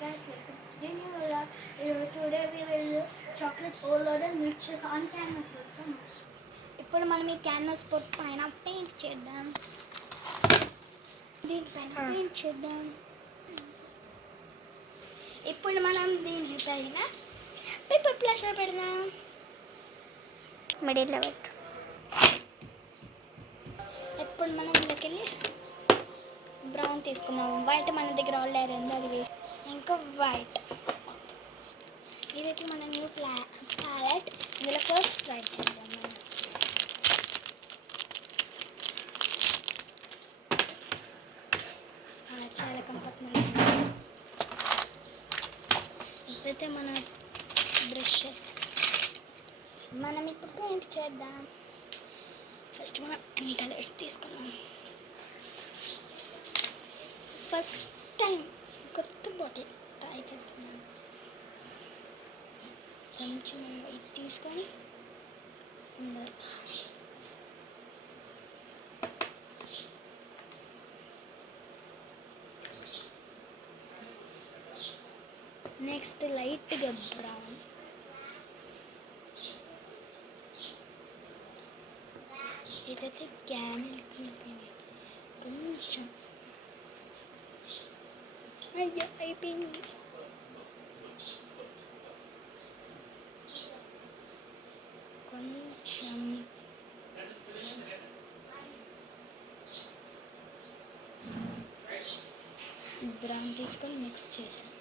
guys, welcome to the new vlog. Today we will chocolate overloaded milkshake on canvas board. ఇప్పుడు మనం ఈ canvas board పైన paint చేద్దాం. దీనిపైన పెయింట్ చేద్దాం. ఇప్పుడు మనం దీనిపైన పేపర్ ప్లాస్టర్ పెడదాం. మిడిల్లో పెట్టు. ఇప్పుడు మనం ఇందుకెళ్ళి బ్రౌన్ తీసుకుందాం. వైట్ మన దగ్గర ఆల్రెడీ ఉంది, అది వేసి ఇంకా వైట్. ఇదైతే మన న్యూ ప్యాలెట్. ఇందులో ఫస్ట్ ట్రై చేద్దాం. మనం చాలా కంపార్ట్మెంట్స్. ఇవైతే మన బ్రషెస్. మనం ఇప్పుడు పెయింట్ చేద్దాం. ఫస్ట్ మనం అన్ని కలర్స్ తీసుకున్నాం. ఫస్ట్ టైం కొత్త బాటిల్ ట్రై చేస్తున్నాను. కొంచెం వైట్ తీసుకొని నెక్స్ట్ లైట్గా బ్రౌన్. ఇదైతే క్యామెల్ కొంచెం అయ్యో అయిపోయింది. కొంచెం బ్రౌన్ తీసుకొని మిక్స్ చేసాం.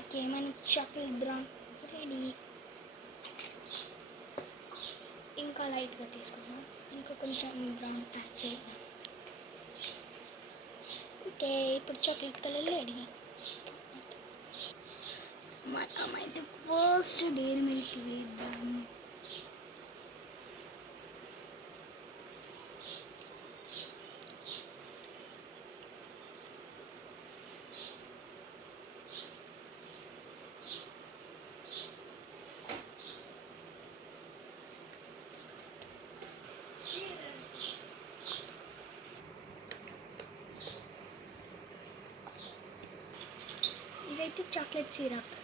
ఓకే, మన చాక్లెట్ బ్రౌన్ రెడీ. ఇంకా లైట్గా తీసుకుందాం. ఇంకా కొంచెం బ్రౌన్ యాడ్ చేద్దాం. ఓకే, ఇప్పుడు చాక్లెట్ కలర్ రెడీ. మనమైతే ఫస్ట్ డైరీ మిల్క్ వేద్దాం. ఇదైతే చాక్లెట్ సిరప్.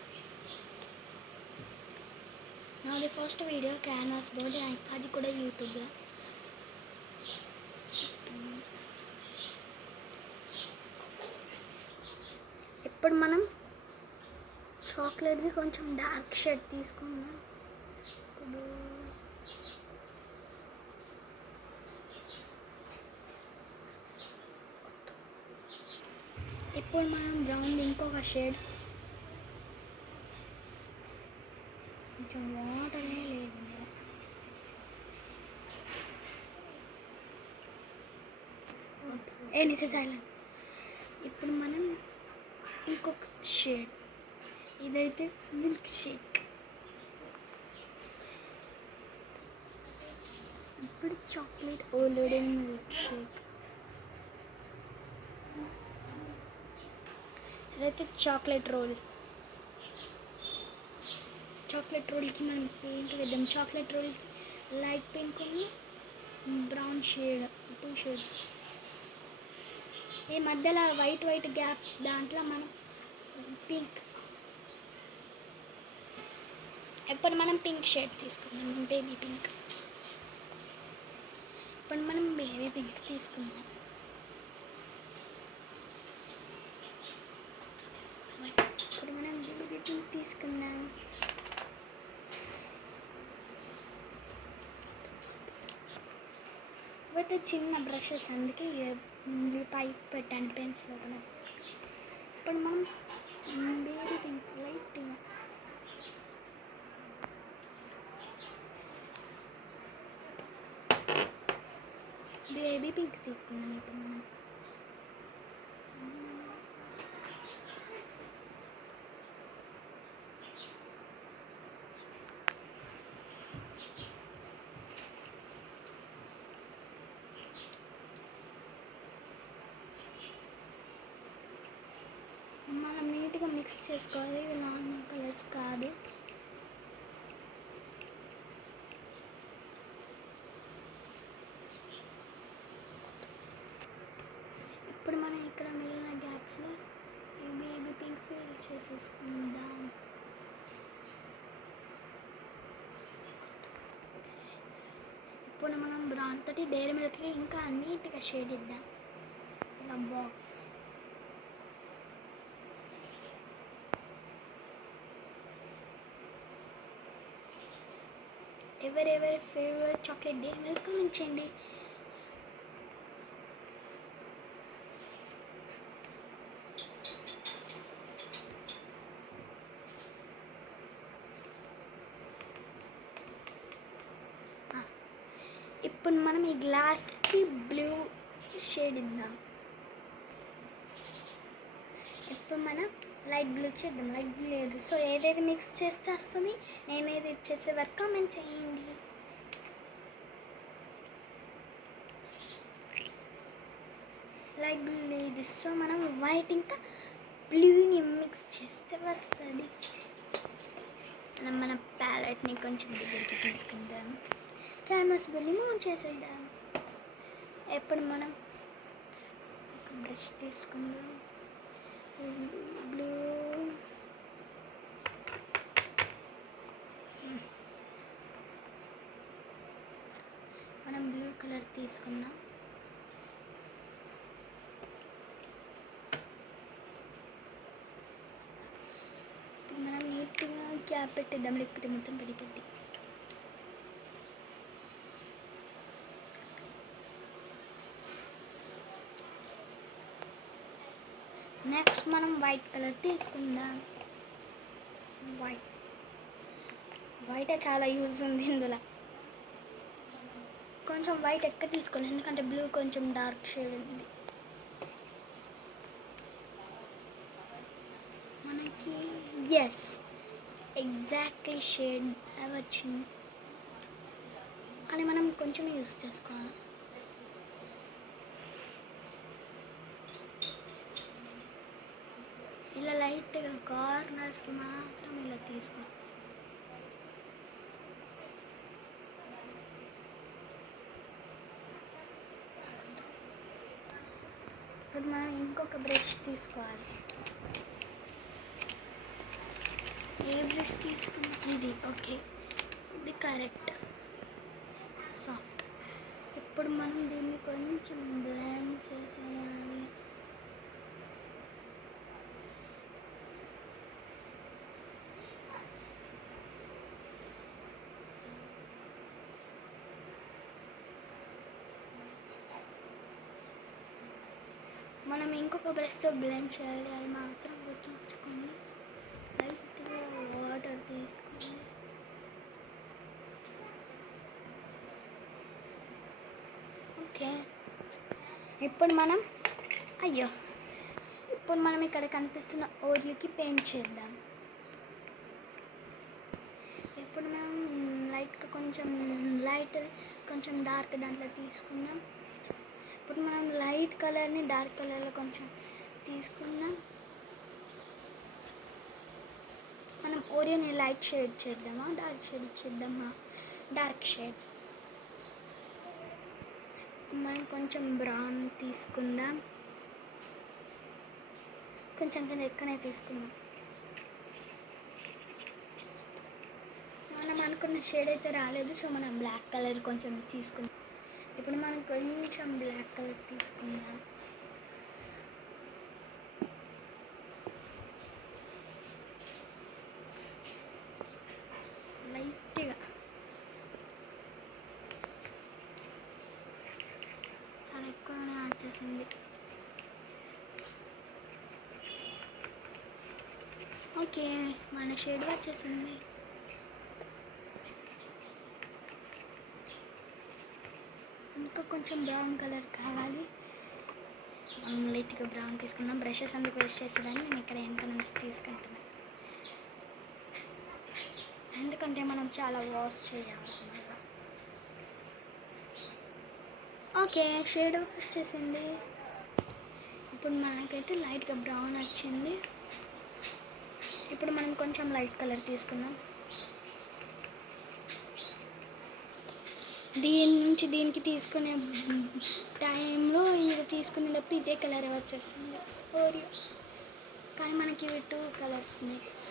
నాది ఫస్ట్ వీడియో క్యాన్వాస్ బోర్డ్, అది కూడా యూట్యూబ్లో. ఇప్పుడు మనం చాక్లెట్ది కొంచెం డార్క్ షేడ్ తీసుకుందాం. ఇప్పుడు మనం బ్రౌన్ ఇంకొక షేడ్. కొంచెం వాటరే లేదు. సైలెంట్. ఇప్పుడు మనం ఇంకొక షేడ్. ఇదైతే మిల్క్ షేక్. ఇప్పుడు చాక్లెట్ ఓవర్లోడెడ్ మిల్క్ షేక్. ఇదైతే చాక్లెట్ రోల్. చాక్లెట్ రోల్కి మనం పెయింట్ వేద్దాం. చాక్లెట్ రోల్కి light pink brown shade, 2 shades. ఈ మధ్యలో వైట్ గ్యాప్, దాంట్లో మనం పింక్. ఇప్పుడు మనం పింక్ షేడ్ తీసుకుందాం, బేబీ పింక్. ఇప్పుడు మనం బేబీ పింక్ తీసుకుందాం. ఇప్పుడు మనం బేబీ పింక్ తీసుకుందాం. ఇవైతే చిన్న బ్రషెస్, అందుకే పైప్ పెట్టండి పెన్సిల్ ఓపెనర్స్. ఇప్పుడు మనం బేబీ పింక్ లైట్గా బేబీ పింక్ తీసుకున్నాం. ఇప్పుడు మనం నీట్గా మిక్స్ చేసుకోవాలి. ఇవి నార్మల్ కలర్స్ కాదు. ఇప్పుడు మనం ఇక్కడ మిగిలిన గ్యాప్స్లో బేబీ వేసేసుకుందాం. ఇప్పుడు మనం బ్రౌన్ తోటి డైరీ మిల్క్కి ఇంకా నీట్గా షేడ్ ఇద్దాం. ఇలా బాక్స్ ఎవరెవరి ఫేవరెట్ చాక్లెట్ డైరీ మిల్క్ ఉంచండి. ఇప్పుడు మనం ఈ గ్లాస్కి బ్లూ షేడ్ ఇద్దాం. ఇప్పుడు మనం లైట్ బ్లూ చేద్దాం. లైట్ బ్లూ లేదు, సో ఏదైతే మిక్స్ చేస్తే వస్తుంది. నేను ఏది చేసే వరకు కామెంట్ చేయండి. లైట్ బ్లూ లేదు, సో మనం వైట్ ఇంకా బ్లూని మిక్స్ చేస్తే వస్తుంది. మన ప్యాలెట్ని కొంచెం దగ్గరికి తీసుకుందాం. క్యాన్వాస్ బుల్లి మూవ్ చేసేద్దాం. ఎప్పుడు మనం ఒక బ్రష్ తీసుకుందాం. బ్లూ మనం బ్లూ కలర్ తీసుకుందాం. మనం నీట్గా క్యాప్ పెట్టేద్దాం, లేకపోతే మొత్తం పెట్టి. నెక్స్ట్ మనం వైట్ కలర్ తీసుకుందాం. వైట్ చాలా యూజ్ ఉంది ఇందులో. కొంచెం వైట్ ఎక్కువ తీసుకోవాలి, ఎందుకంటే బ్లూ కొంచెం డార్క్ షేడ్ ఉంది. మనకి ఎగ్జాక్ట్లీ షేడ్ వచ్చింది, కానీ మనం కొంచెం యూజ్ చేసుకోవాలి. ఇలా లైట్గా కార్నర్స్కి మాత్రం ఇలా తీసుకోవాలి. ఇప్పుడు మనం ఇంకొక బ్రష్ తీసుకోవాలి. ఏ బ్రష్ తీసుకున్నా ఇది ఓకే, ఇది కరెక్ట్ సాఫ్ట్. ఇప్పుడు మనం దీన్ని కొంచెం బ్లెండ్ చేసేయాలి. మనం ఇంకొక బ్రష్తో బ్లెండ్ చేయాలి. అది మాత్రం గుర్తుంచుకొని లైట్గా వాటర్ తీసుకొని ఓకే. ఇప్పుడు మనం ఇక్కడ కనిపిస్తున్న ఓరియోకి పెయింట్ చేద్దాం. ఇప్పుడు మనం లైట్గా కొంచెం డార్క్ దాంట్లో తీసుకుందాం. ఇప్పుడు మనం లైట్ కలర్ని డార్క్ కలర్లో కొంచెం తీసుకుందాం. మనం ఓరియోని లైట్ షేడ్ చేద్దామా, డార్క్ షేడ్ చేద్దామా? Dark shade. మనం కొంచెం బ్రౌన్ తీసుకుందాం. కొంచెం కింద ఎక్కువనే తీసుకుందాం. మనం అనుకున్న షేడ్ అయితే రాలేదు, సో మనం బ్లాక్ కలర్ కొంచెం తీసుకుందాం. ఇప్పుడు మనం కొంచెం బ్లాక్ కలర్ తీసుకుందాం. లైట్గా చాలా ఎక్కువనే యాడ్ చేసింది. ఓకే, మన షేడ్ వచ్చేసింది. ఇంకా కొంచెం బ్రౌన్ కలర్ కావాలి. మనం లైట్గా బ్రౌన్ తీసుకుందాం. బ్రషెస్ అందుకు వేస్ట్ చేసేదాన్ని నేను ఇక్కడ వెనక నుంచి తీసుకుంటున్నాను, ఎందుకంటే మనం చాలా వాష్ చేయాలి. ఓకే, షేడ్ వచ్చేసింది. ఇప్పుడు మనకైతే లైట్గా బ్రౌన్ వచ్చింది. ఇప్పుడు మనం కొంచెం లైట్ కలర్ తీసుకుందాం. దీని నుంచి దీనికి తీసుకునే టైంలో ఇది తీసుకునేటప్పుడు ఇదే కలర్ వచ్చేస్తుంది ఓరియో. కానీ మనకి ఇవి 2 కలర్స్ మిక్స్.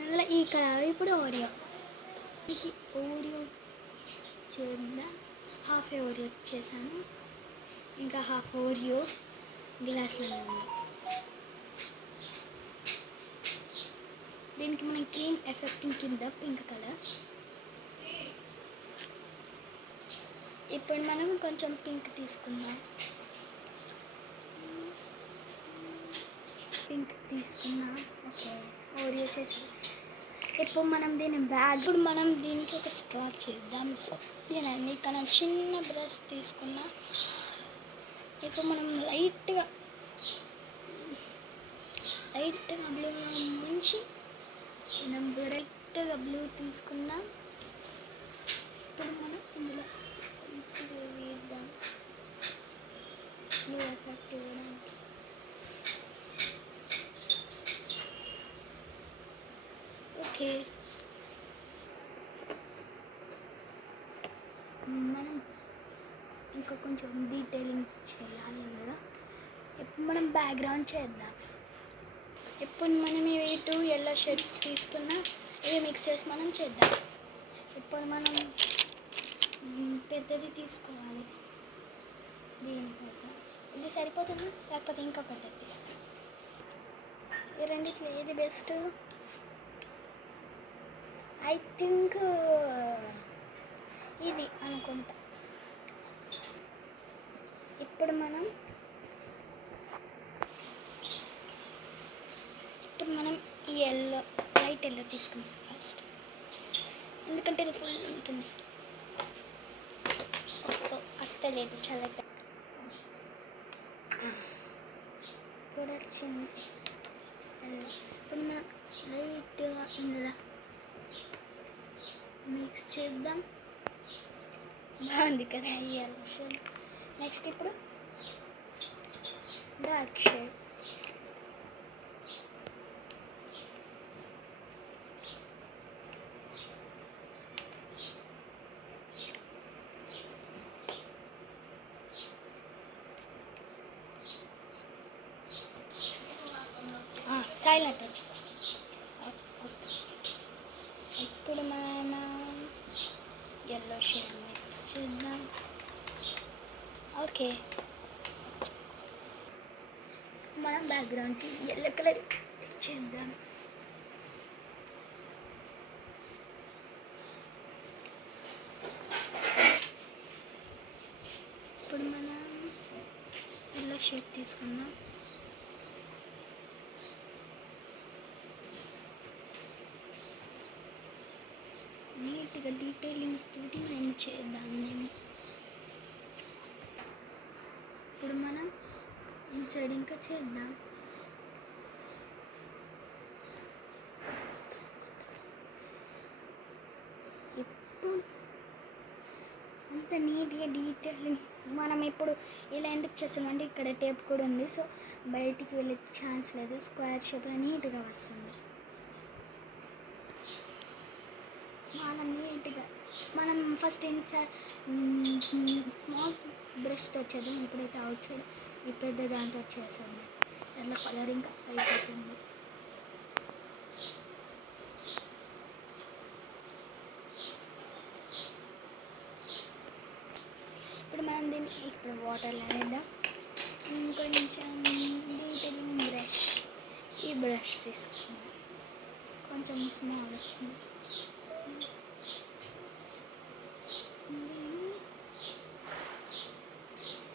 ఇందులో ఈ కలర్ ఇప్పుడు ఓరియో. ఇది ఓరియో చేద్దాం. హాఫ్ ఓరియో చేశాను, ఇంకా హాఫ్ ఓరియో గ్లాస్లోనే ఉంది. దీనికి మనం క్రీమ్ ఎఫెక్టింగ్ కింద పింక్ కలర్. ఇప్పుడు మనం కొంచెం పింక్ తీసుకుందాం. పింక్ తీసుకున్నా. ఓకే, ఓరియో చేసి ఇప్పుడు మనం దీనికి ఒక స్ట్రా చేద్దాం. సో నేను ఇక్కడ చిన్న బ్రష్ తీసుకున్నా. ఇప్పుడు మనం లైట్గా బ్లూలో ముంచి మనం లైట్గా బ్లూ తీసుకుందాం. ఇప్పుడు మనం ఇందులో లైట్గా వేద్దాం బ్లూ ఎఫెక్ట్ ఇవ్వడానికి. ఓకే, మనం ఇంకా కొంచెం డీటెయిలింగ్ చేయాలి ఇందులో. ఇప్పుడు మనం బ్యాక్గ్రౌండ్ చేద్దాం. ఇప్పుడు మనం ఇవి 2 yellow షేడ్స్ తీసుకున్నా, ఇవి మిక్స్ చేసి మనం చేద్దాం. ఇప్పుడు మనం పెద్దది తీసుకోవాలి దీనికోసం. ఇది సరిపోతుందా లేకపోతే ఇంకా పెద్దది తీస్తాం? ఈ రెండిట్లో ఏది బెస్ట్? ఐ థింక్ ఇది అనుకుంటా. ఇప్పుడు మనం ఈ లైట్ ఎల్లో తీసుకుందాం ఫస్ట్, ఎందుకంటే ఇది ఫుల్ ఉంటుంది. వస్తలేదు చాలా కూడా వచ్చింది ఎల్లో. ఇప్పుడు మనం లైట్గా ఇందులో మిక్స్ చేద్దాం. బాగుంది కదా ఈ ఎల్లో షేడ్. నెక్స్ట్ ఇప్పుడు డార్క్ షేడ్. సైలెంట్. ఇప్పుడు మనం ఎల్లో షేడ్ మిక్స్ చేద్దాం. ఓకే, మనం బ్యాక్గ్రౌండ్కి ఎల్లో కలర్ చేద్దాం. ఇప్పుడు మనం ఎల్లో షేడ్ తీసుకుందాం. నీట్గా డీటెయిలింగ్ తోటి మేము చేద్దాం దీన్ని. ఇప్పుడు మనం ఇన్సైడ్ ఇంకా చేద్దాం. ఇప్పుడు అంత నీట్గా డీటెయిలింగ్ మనం ఇప్పుడు ఇలా ఎందుకు చేస్తామంటే ఇక్కడ టేప్ కూడా ఉంది, సో బయటికి వెళ్ళే ఛాన్స్ లేదు. స్క్వేర్ షేప్లో నీట్గా వస్తుంది. మనం ఫస్ట్ ఇన్సైడ్ స్మాల్ బ్రష్తో వచ్చేద్దాం. ఇప్పుడైతే అవుట్ సైడ్ ఈ పెద్ద దాంతో వచ్చేసాము. అట్లా కలరింగ్ అయిపోతుంది. ఇప్పుడు మనం దీన్ని ఇక్కడ వాటర్లో వేద్దాం. ఇంకొంచెం డీటెయిలింగ్ బ్రష్, ఈ బ్రష్ తీసుకున్నాం కొంచెం స్మాల్.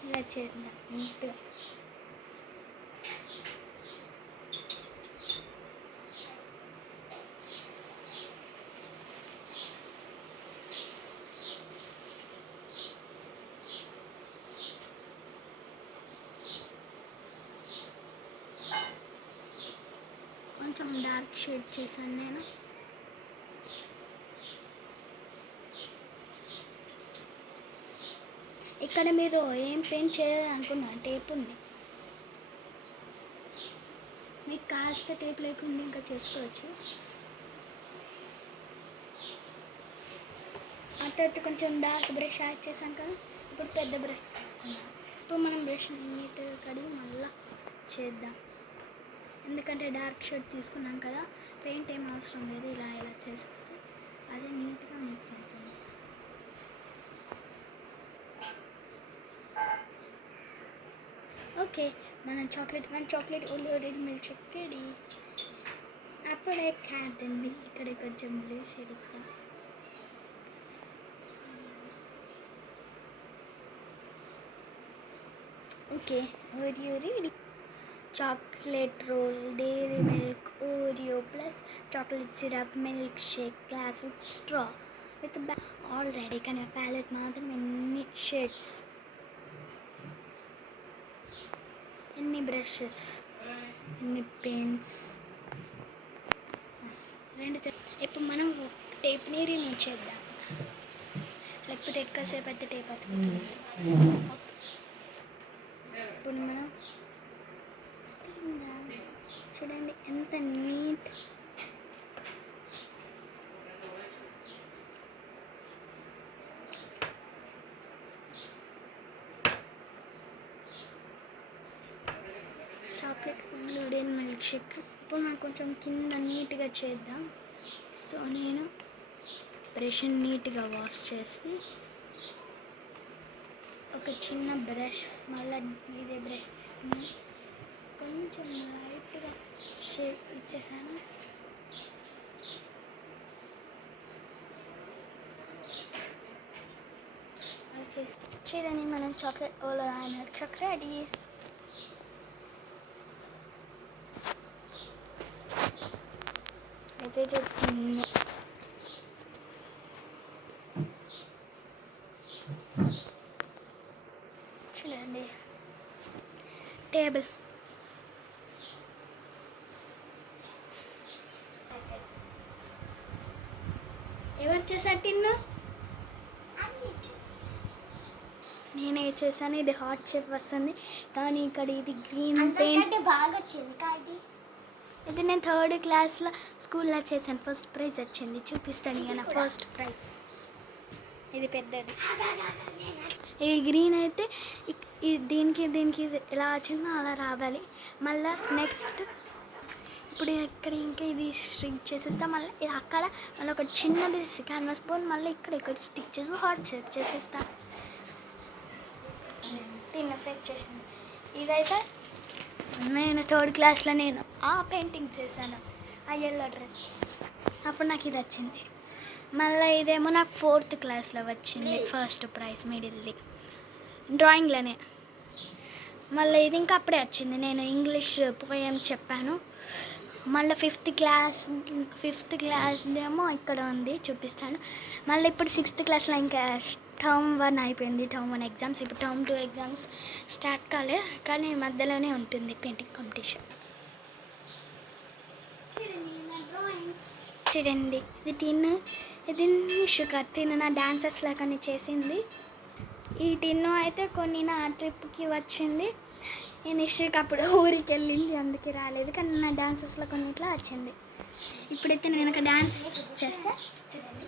ఇలా చేద్దాం నీట్గా. కొంచెం డార్క్ షేడ్ చేశాను నేను. ఇక్కడ మీరు ఏం పెయింట్ చేయాలనుకున్నా టేప్ ఉంది, మీకు కాస్త టేప్ లేకుండా ఇంకా చేసుకోవచ్చు. ఆ తర్వాత కొంచెం డార్క్ బ్రష్ యాడ్ చేశాను కదా, ఇప్పుడు పెద్ద బ్రష్ తీసుకున్నాను. ఇప్పుడు మనం బ్రష్ నీట్గా కడిగి మళ్ళీ చేద్దాం. ఎందుకంటే డార్క్ షేడ్ తీసుకున్నాం కదా, పెయింట్ ఏం అవసరం లేదు. ఇలా చేసేస్తే అది నీట్గా మిక్స్ అవుతుంది. ఓకే, మన chocolate Oreo milk shake ready. అప్పుడే కాదండి, ఇక్కడ కొంచెం బ్లూ షేడ్ ఇక్కడ. Okay, Oreo ready. Chocolate roll, Dairy Milk, Oreo plus chocolate syrup, milk shake, glass with straw with all ready. కానీ ప్యాలెట్ మాత్రం ఎన్ని షేడ్స్, ఎన్ని బ్రషెస్, ఎన్ని పెన్స్, ఇప్పుడు మనం టేప్ని రిమూవ్ చేద్దాం, లేకపోతే ఎక్కువసేపు అయితే టేప్ అతుకుతుంది. ఇప్పుడు మనం చూడండి ఎంత neat. Chocolate blueberry milk shake. ఇప్పుడు మనం కొంచెం కింద నీట్గా చేద్దాం. సో నేను బ్రష్ నీట్గా వాష్ చేసి ఒక చిన్న బ్రష్, మళ్ళీ ఇదే బ్రష్ తీసుకుని కొంచెం లైట్గా షేప్ ఇచ్చేసాను. చూడండి మనం chocolate Ola milk shake ready. అయితే చెప్తుంది చూడండి టేబుల్. ఎవరు చేశారు టిన్ను? నేనే చేశాను. ఇది హాట్ షేప్ వస్తుంది, కానీ ఇక్కడ ఇది గ్రీన్ పెయింట్ బాగా వచ్చింది. ఇది నేను 3rd క్లాస్లో స్కూల్లో చేశాను, ఫస్ట్ ప్రైజ్ వచ్చింది. చూపిస్తాను ఇక నా ఫస్ట్ ప్రైజ్. ఇది పెద్దది. ఈ గ్రీన్ అయితే దీనికి ఎలా వచ్చిందో అలా రావాలి. మళ్ళీ నెక్స్ట్ ఇప్పుడు ఇక్కడ ఇంకా ఇది స్టిక్ చేసేస్తా. మళ్ళీ ఇది అక్కడ మళ్ళీ ఒక చిన్నది క్యాన్వాస్ పోన్ మళ్ళీ ఇక్కడ స్టిక్ చేసి హాట్ షేప్ చేసేస్తా. టిన్న సెట్ చేసింది. ఇదైతే నేను 3rd క్లాస్లో నేను ఆ పెయింటింగ్ చేశాను, ఆ ఎల్లో డ్రెస్. అప్పుడు నాకు ఇది వచ్చింది. మళ్ళీ ఇదేమో నాకు 4th క్లాస్లో వచ్చింది ఫస్ట్ ప్రైజ్, మిడిల్ది డ్రాయింగ్లోనే. మళ్ళీ ఇది ఇంకా అప్పుడే వచ్చింది. నేను ఇంగ్లీష్ పోయం చెప్పాను. మళ్ళీ 5th క్లాస్ ఏమో ఇక్కడ ఉంది, చూపిస్తాను. మళ్ళీ ఇప్పుడు 6th క్లాస్లో ఇంకా టర్మ్ 1 అయిపోయింది. Term 1 exams. ఇప్పుడు టర్మ్ 2 ఎగ్జామ్స్ స్టార్ట్ కాలే, కానీ మధ్యలోనే ఉంటుంది పెయింటింగ్ కాంపిటీషన్. చూడండి ఇది నిషుక తిన్న నా డాన్సెస్లో కొన్ని చేసింది. ఈ టిన్ను అయితే కొన్ని నా ట్రిప్కి వచ్చింది. ఈ నిషుక్ అప్పుడు ఊరికి వెళ్ళింది, అందుకే రాలేదు, కానీ నా డాన్సెస్లో కొన్నిట్లా వచ్చింది. ఇప్పుడైతే నేను ఒక డాన్స్ చేస్తే చూడండి.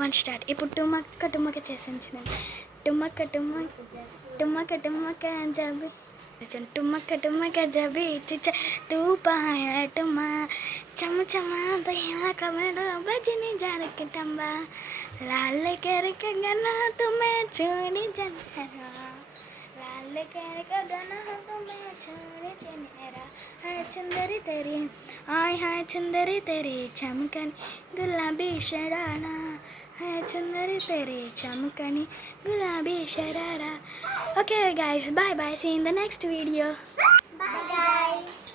One start. ఇప్పుడు టుమ్మక్క చేసింది. టుమ్మక్క జబి టుమ్మక్క జబి తూ పాయ టుమ్మ చమ దయ్యా కమర బజని జారకటంబా लाल करक गना तुम्हें छोड़ी जनेरा लाल करक गना तुम्हें छोड़ी जनेरा हाय सुंदरी तेरी हाय सुंदरी तेरी चमकन गुलाबी शरारा हाय सुंदरी तेरी चमकनी गुलाबी sharara. Okay guys, bye bye, see you in the next video. Bye guys.